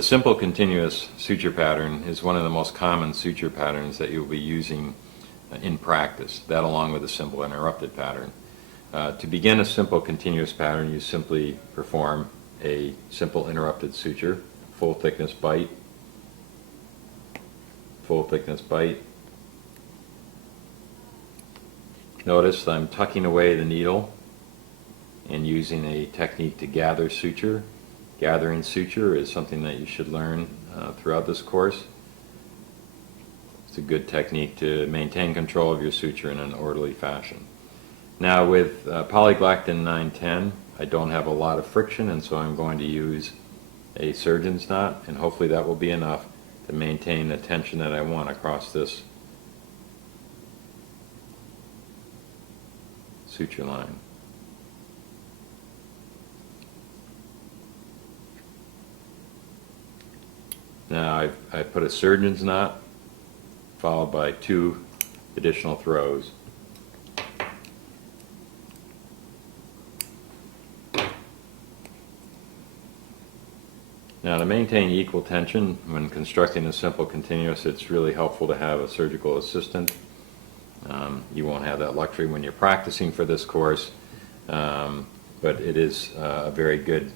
The simple continuous suture pattern is one of the most common suture patterns that you'll be using in practice, that along with a simple interrupted pattern. To begin a simple continuous pattern, you simply perform a simple interrupted suture, full thickness bite, full thickness bite. Notice I'm tucking away the needle and using a technique to gather suture. Gathering suture is something that you should learn throughout this course. It's a good technique to maintain control of your suture in an orderly fashion. Now with polyglactin 910, I don't have a lot of friction, and so I'm going to use a surgeon's knot, and hopefully that will be enough to maintain the tension that I want across this suture line. Now I've put a surgeon's knot followed by 2 additional throws. Now to maintain equal tension when constructing a simple continuous, it's really helpful to have a surgical assistant. You won't have that luxury when you're practicing for this course, but it is a very good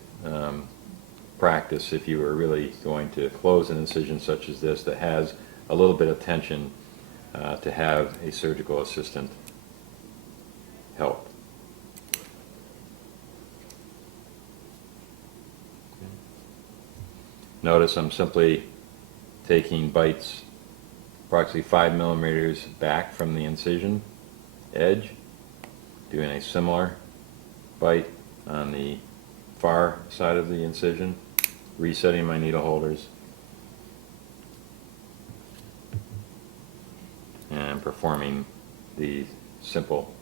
practice if you are really going to close an incision such as this that has a little bit of tension, to have a surgical assistant help. Notice I'm simply taking bites approximately 5 millimeters back from the incision edge, doing a similar bite on the far side of the incision, resetting my needle holders, and performing the simple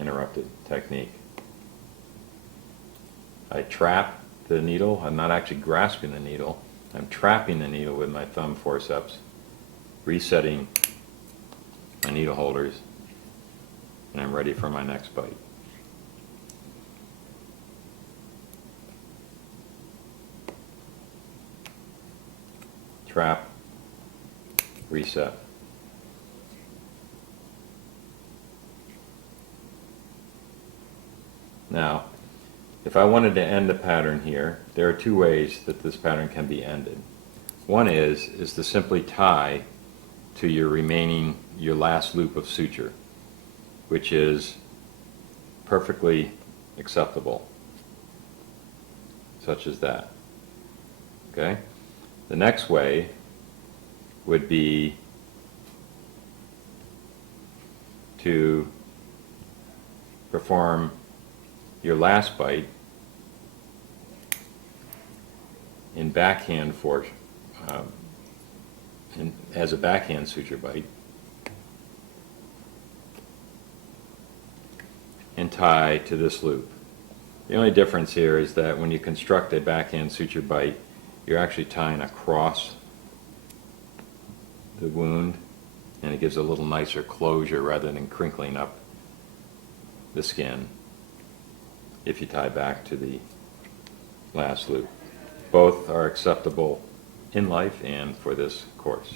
interrupted technique. I trap the needle. I'm not actually grasping the needle. I'm trapping the needle with my thumb forceps, resetting my needle holders, and I'm ready for my next bite. Trap, reset. Now, if I wanted to end the pattern here, there are 2 ways that this pattern can be ended. One is to simply tie to your last loop of suture, which is perfectly acceptable, such as that. Okay? The next way would be to perform your last bite in backhand as a backhand suture bite, and tie to this loop. The only difference here is that when you construct a backhand suture bite, you're actually tying across the wound, and it gives a little nicer closure rather than crinkling up the skin if you tie back to the last loop. Both are acceptable in life and for this course.